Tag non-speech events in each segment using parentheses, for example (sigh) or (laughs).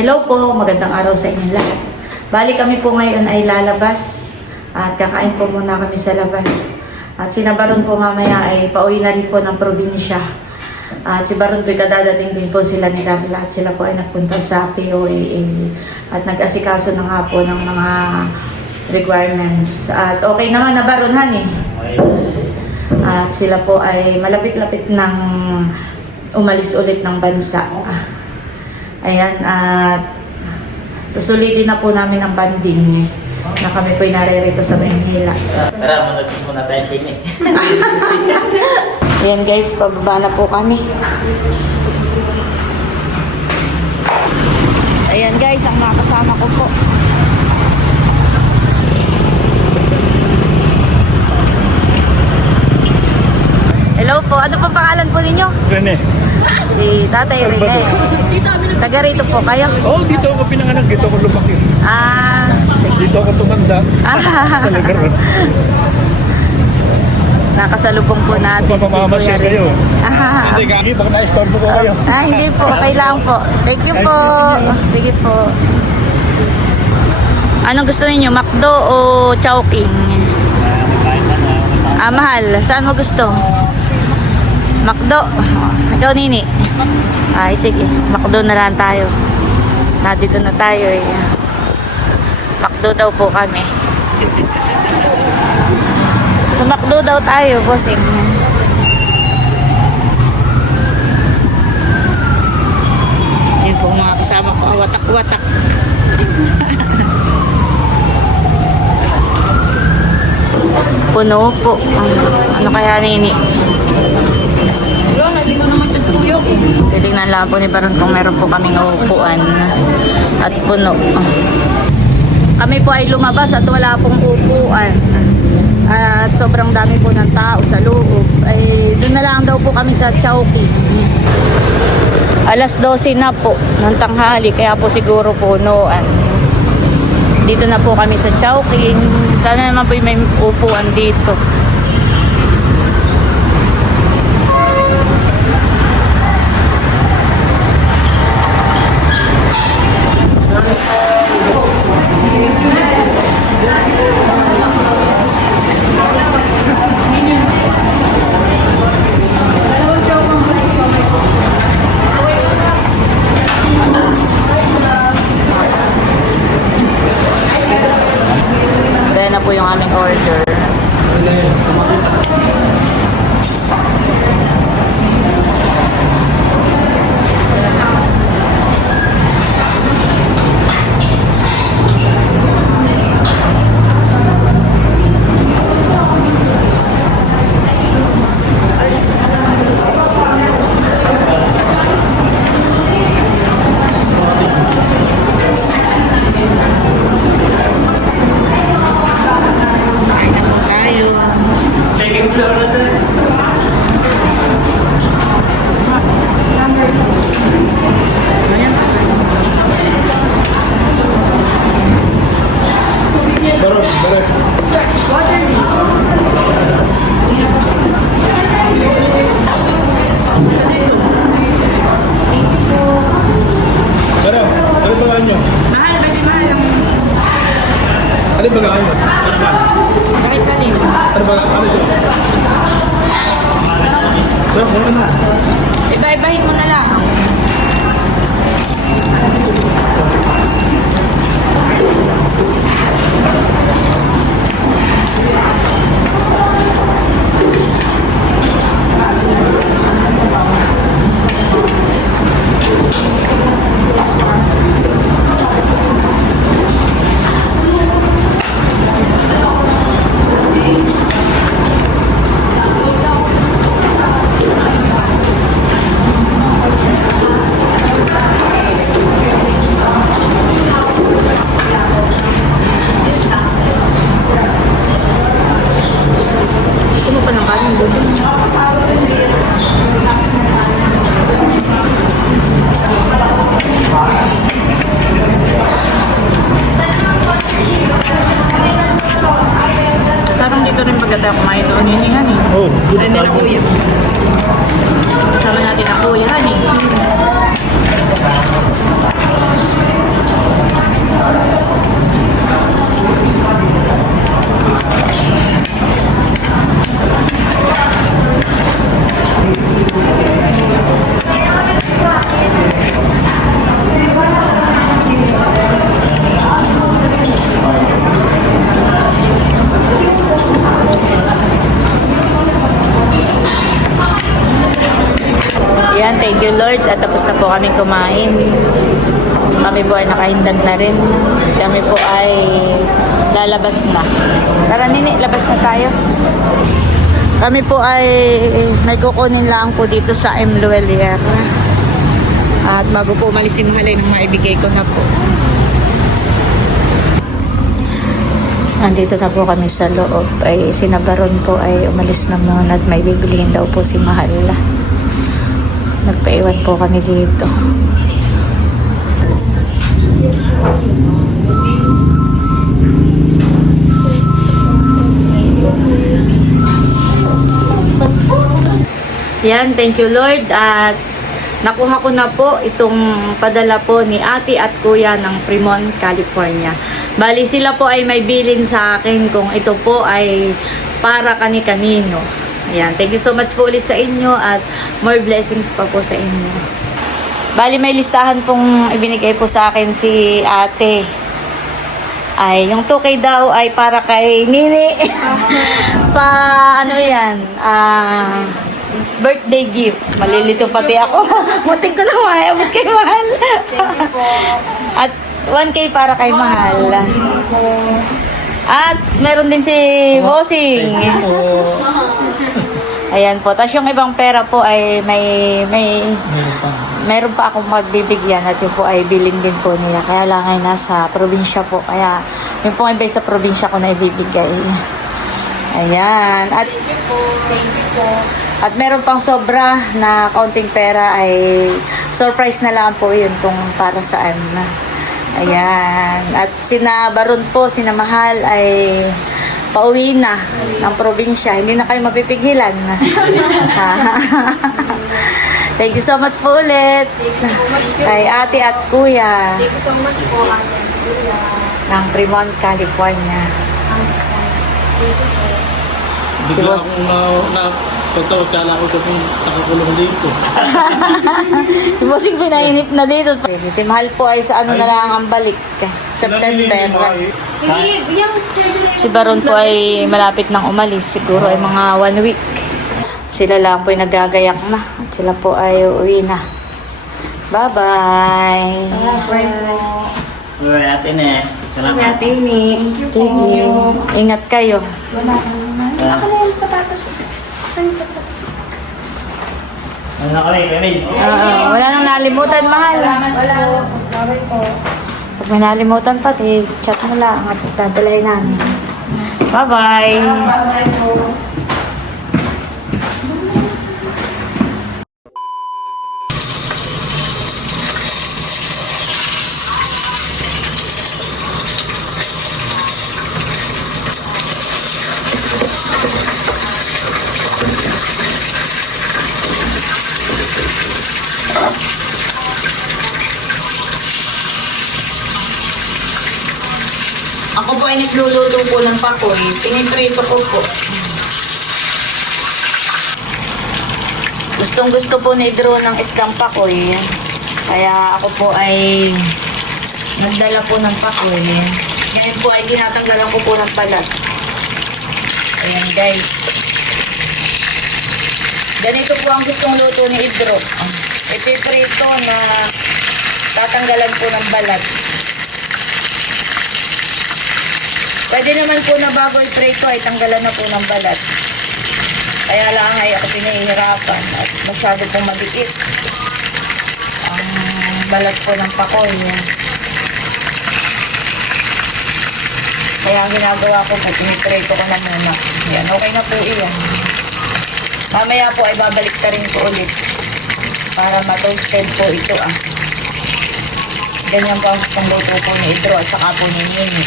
Hello po, magandang araw sa inyong lahat. Bali kami po ngayon ay lalabas at kakain po muna kami sa labas. At si Nabaron po mamaya ay pauwi na rin po ng probinsya. At si Baron po kadadating din po sila ni Carla at sila po ay nagpunta sa POAA at nag-asikaso na nga po ng mga requirements. At okay naman na Baron Han eh. At sila po ay malapit-lapit ng umalis ulit ng bansa. Ayan, at susulitin na po namin ang banding eh, na kami po naririto sa Maynila. Tara, manood muna tayo sine. (laughs) Ayan guys, pababa na po kami. Ayan guys, ang mga kasama ko po. Hello po, ano pong pangalan po ninyo? Rene. Si Tatay Rene. Taga rito po kayo? Oh, dito ako pinanganak, dito ako lumaki. Ah, sige. Dito ako tumanda. Ah, (laughs) Talaga ron. nakasalubong po natin mamamasyal Kuya kayo. Rene. Ah, Hindi, baka na-storm ko kayo. Ah, hindi po. Okay lang po. Thank you po. Sige po. Anong gusto niyo McDo o Chowking? Ah, mahal. Saan mo gusto? McDo. Ikaw, Nini? Ay, sige. McDo na lang tayo. Nandito na tayo eh. McDo daw po kami. Sa McDo daw tayo, bossing. Yan po mga kasama ko, watak-watak. Puno po. Ano, ano kaya nini? Wala, hindi ko naman tutuyok. Titignan lang po ni Baron kung meron po kaming upuan at puno. Kami po ay lumabas at wala pong upuan. At sobrang dami po ng tao sa loob. Ay, doon na lang daw po kami sa Chowking. Alas 12 na po ng tanghali, kaya po siguro punuan. Dito na po kami sa Chowking. Sana naman po may upuan dito. Kaya na po po kami kumain. Kami po ay nakahindag na rin. Kami po ay lalabas na. Tara nini, labas na tayo. Kami po ay may kukunin lang po dito sa M. Luelier. At bago po umalis si Mahalay nang maibigay ko na po. Andito na po kami sa loob. Ay sinabaron po ay umalis na muna at may bibilihin daw po si Mahal. Nagpaiwan po kami dito. Yan, thank you Lord at nakuha ko na po itong padala po ni ate at kuya ng Fremont, California. Bali sila po ay may bilin sa akin kung ito po ay para kani-kanino. Yan, thank you so much po ulit sa inyo at more blessings pa po sa inyo. Bali may listahan pong ibinigay po sa akin si ate. Ay, yung 2K daw ay para kay Nini. (laughs) pa, ano yan, ah, birthday gift. Malilito pati ako. (laughs) Muntik ko na mayabot kay Mahal. (laughs) At 1K para kay Mahal. At meron din si Bossing. Ayan po. Tapos yung ibang pera po ay may may meron pa akong magbibigyan at yun po ay bilin din po nila. Kaya lang ay nasa probinsya po. Kaya yun po ay sa probinsya ko na ibibigay. Ayan. At at meron pang sobra na kaunting pera ay surprise na lang po yun kung para saan. Ayan. At sina Baron po, sina Mahal ay pauwi na ng probinsya. Hindi na kayo mapipigilan. (laughs) Thank you so much po ulit. Kay ate at kuya. Thank you so much po, Ate. ng Fremont, California. Si Bigla Boss. akong na, na pagtawag kala ko sa nakakulong dito. (laughs) Si Bossing pinainip na dito. Si Mahal po ay sa ano na lang ang balik. September. Si Baron po ay malapit nang umalis. Siguro ay mga one week. Sila lang po ay nagagayak na. At sila po ay uuwi na. Bye-bye. Uy, ate na eh. Salamat. Ate Amy. Thank you. Ingat kayo. Wala ka naman. Ako na yung sapatos. Ano na kami, Kevin? Ah, wala nang nalimutan, mahal. Wala. Bye po. Pag may nalimutan pa, eh, chat mo lang at dadalay namin. Bye-bye. Bye po. Ako po ay nagluluto po ng pakoy. Piniprito ko po. Gustong gusto po ni Drew ng isdang pakoy. Kaya ako po ay nagdala po ng pakoy. Ngayon po ay tinatanggalan ko po ng balat. Ayan guys. Ganito po ang gustong luto ni Idro. Ipiprito na tatanggalan po ng balat. Pwede naman po na bago i-prito ay tanggalan na po ng balat. Kaya lang ay ako pinahihirapan at masyado pong maliit ang balat po ng pakoy. Kaya ang ginagawa ko po, piniprito ko na muna. Yan, okay na po iyan. Mamaya po ay babalik ka rin po ulit para ma-toasted po ito ah. Ganyan po ang gustong luto po ni Idro at saka po ni Nini.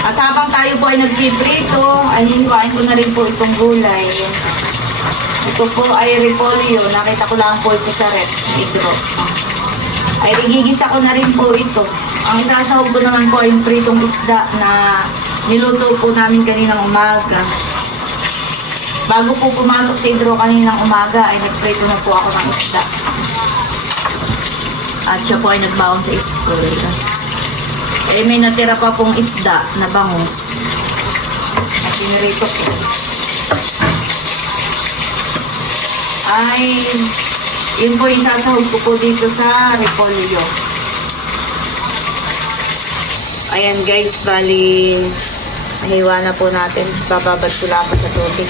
At habang tayo po ay nagsiprito, ay hinukain ko na rin po itong gulay. Ito po ay repolyo. Nakita ko lang po ito sa rep. Idro. Ay igigisa ko na rin po ito. Ang isasahog ko naman po ay pritong isda na niluto po namin kaninang umaga. Bago po pumasok si Idro kaninang umaga, ay nagprito na po ako ng isda. At siya po ay nagbaon sa school. Eh, may natira pa pong isda na bangus. At sinirito ko. Ay, yun po yung sasahog ko po dito sa repolyo. Ayan guys, bali, nahiwa na po natin. Bababad ko lang sa tubig.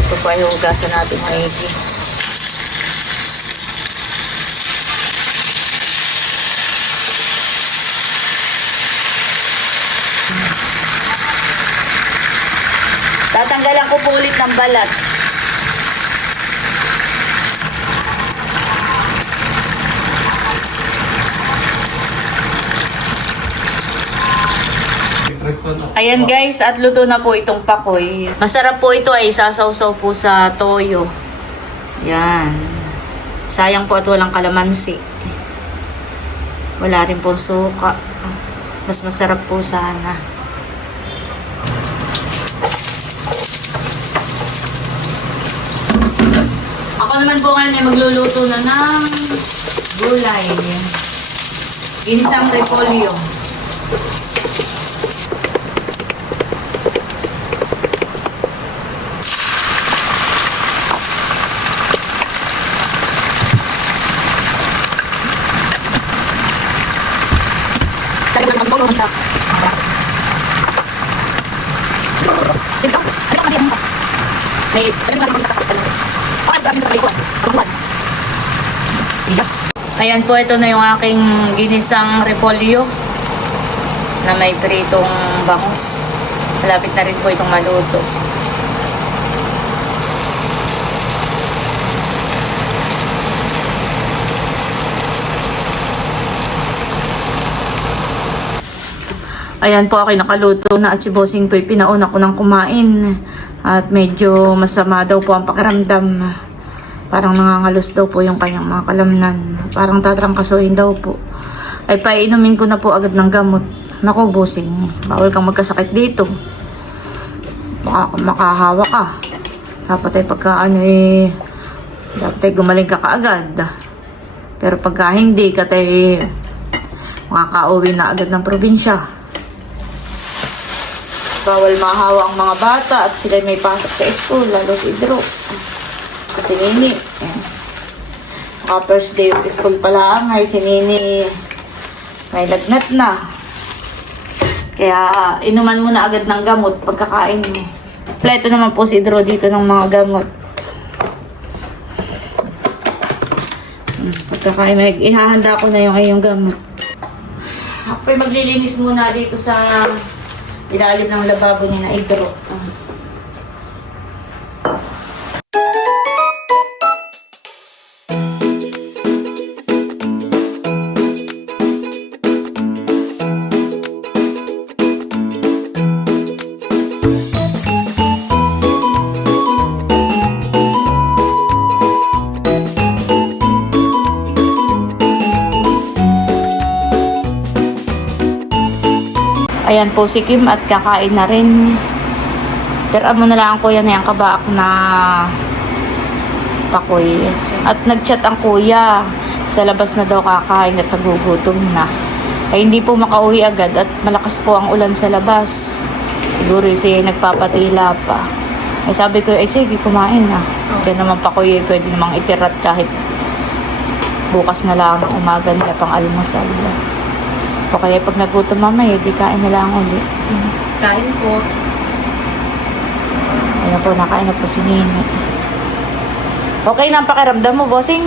Ito po ay hugasan natin maigi. Tatanggalan ko po ulit ng balat. Ayan guys, at luto na po itong pakoy. Masarap po ito ay sasawsaw po sa toyo. Yan. Sayang po at walang kalamansi. Wala rin po suka. Mas masarap po sana. Ako naman po ngayon ay magluluto na ng gulay. Inisang repolyo. Talagang ang tulong sa... Sino? Ano ka mo? May... Tulong sa... Kalikuan. Pagsuwan. Ayan po, ito na yung aking ginisang repolyo na may pritong bangus. Malapit na rin po itong maluto. Ayan po ako nakaluto na at si Bossing po pinauna ko ng kumain. At medyo masama daw po ang pakiramdam. Parang nangangalos daw po yung kanyang mga kalamnan. Parang tatrangkasuhin daw po. Ay painumin ko na po agad ng gamot. Naku, Bossing, bawal kang magkasakit dito. Baka makahawa ka. Dapat ay pagka ano eh, dapat ay gumaling ka kaagad. Pero pagka hindi ka tay makakauwi na agad ng probinsya bawal mahawa ang mga bata at sila may pasok sa school, lalo si Drew. Kasi Nini, eh, maka first day of school pa lang, ay si Nini may lagnat na. Kaya inuman mo na agad ng gamot pagkakain mo. Pleto naman po si Drew dito ng mga gamot. Hmm, Pagkakain mo, ihahanda ko na yung iyong gamot. Ako'y maglilinis muna dito sa ilalim ng lababo niya na idro. Ayan po si Kim at kakain na rin. Pero mo na lang kuya na yung kabaak na pakoy. At nagchat ang kuya. Sa labas na daw kakain at nagugutom na. Ay hindi po makauwi agad at malakas po ang ulan sa labas. Siguro siya nagpapatila pa. Ay sabi ko, ay sige, kumain na. Kaya naman pakoy, pwede namang itirat kahit bukas na lang umaga nila pang almusal. O kaya pag nagutom mamaya, di kain na lang ulit. Kain po. Ayun po, nakain na po si Nini. Okay na ang pakiramdam mo, bossing?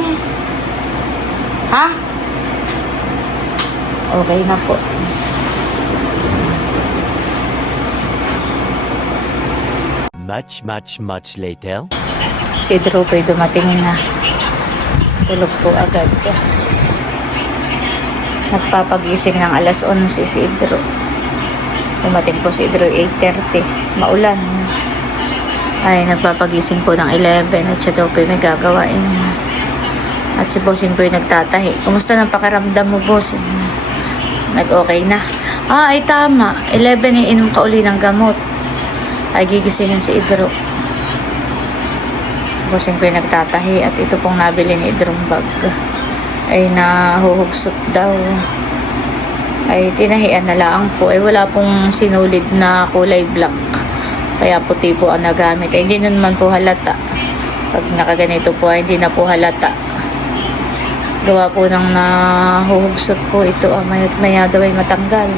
Ha? Okay na po. Much, much, much later. Si Drew po'y dumating na. Tulog po agad. Nagpapagising ng alas 11 si Drew. Dumating po si Drew 8.30. Maulan. Ay, nagpapagising po ng 11 at siya daw po'y may gagawain. At si Bossing po'y nagtatahi. Kumusta ng pakiramdam mo, Bossing? Nag-okay na. Ah, ay tama. 11 iinom ka uli ng gamot. Ay gigisingin si Idro. Si Bossing po'y nagtatahi at ito pong nabili ni Idrong bag. Ay nahuhugsot daw. Ay tinahian na lang po. Ay wala pong sinulid na kulay black. Kaya puti po ang nagamit. Ay hindi na naman po halata. Pag nakaganito po ay hindi na po halata. Gawa po ng nahuhugsot po ito ah, may, maya daw ay matanggal.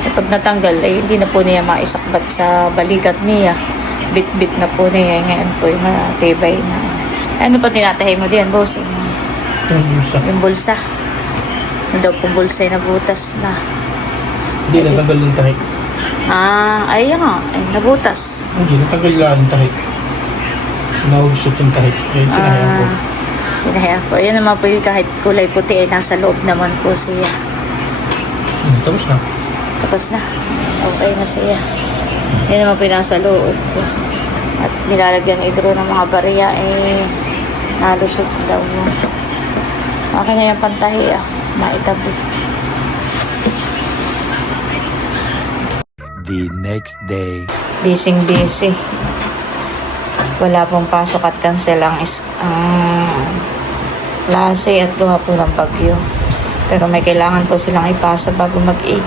Kapag natanggal ay hindi na po niya maisakbat sa balikat niya. Bit-bit na po niya. Ngayon po ay matibay na. Ano pa tinatahi mo diyan bossing Yung bulsa. yung bulsa yung daw pong bulsa ay nabutas na Hindi, natanggal yung tahik. ah ayun nga ay nabutas Hindi, natanggal lang yung tahik. Nahugusot yung tahik. Eh, tinahayan ko. ah Pinahiyan po. Yan naman po yung kahit kulay puti ay nasa loob naman po siya. Hmm, tapos na. Tapos na. Okay na siya. Yan naman po yung nasa loob. At nilalagyan ng idro ng mga barya eh nalusot daw mo. Akin na yung pantahi ah. Maitabi. The next day. Busy busy. Wala pong pasok at cancel ang is ang klase at gawa po ng bagyo. Pero may kailangan po silang ipasa bago mag-8.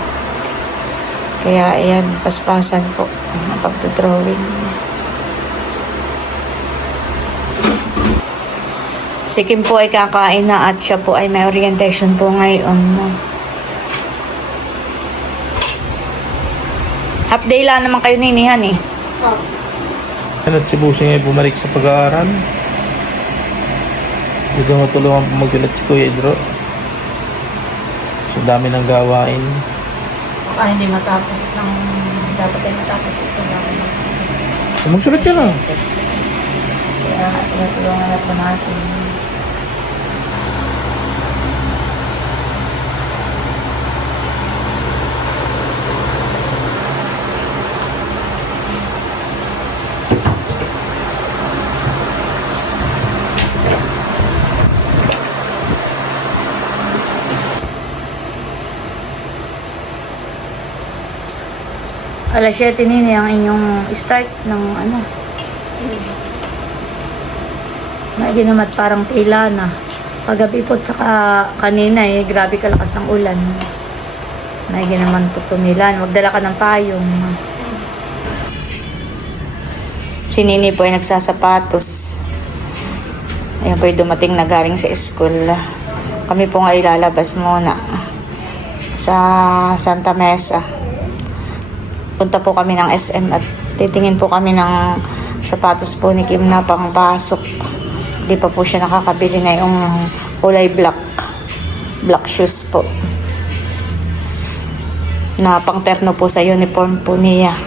Kaya ayan, paspasan po ang pagdodrawing. Si Kim po ay kakain na at siya po ay may orientation po ngayon. Half day lang naman kayo ninihan eh. Ano, si Busing ay bumalik sa pag-aaral. Hindi ko matulungan po magulat si Kuya Idro. Sa dami ng gawain. Baka hindi matapos ng... Dapat ay matapos ito namin. So, magsulat ka lang. Kaya tinutulungan na po natin. Alas 7 nini ang inyong start ng ano. May naman parang tila na. Pagabi po saka kanina eh, grabe kalakas ang ulan. May naman po tumilan. Magdala ka ng payong. Si Nini po ay nagsasapatos. Ayan po ay dumating na galing sa school. Kami po nga ilalabas muna sa Santa Mesa punta po kami ng SM at titingin po kami ng sapatos po ni Kim na pang pasok. Hindi pa po siya nakakabili na yung kulay black. Black shoes po. Na pang po sa uniform po niya. (laughs)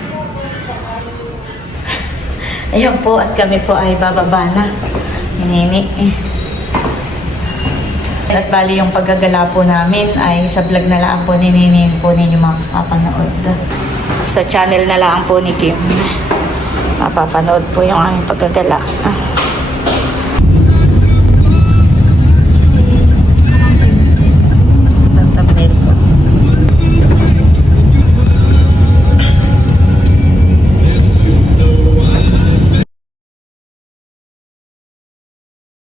Ayun po at kami po ay bababa na. Nini. At bali yung paggagala po namin ay sa vlog na lang po ni Nini po ninyo makapanood. Sa channel na lang po ni Kim. Mapapanood po yung aming paggagala. Ah.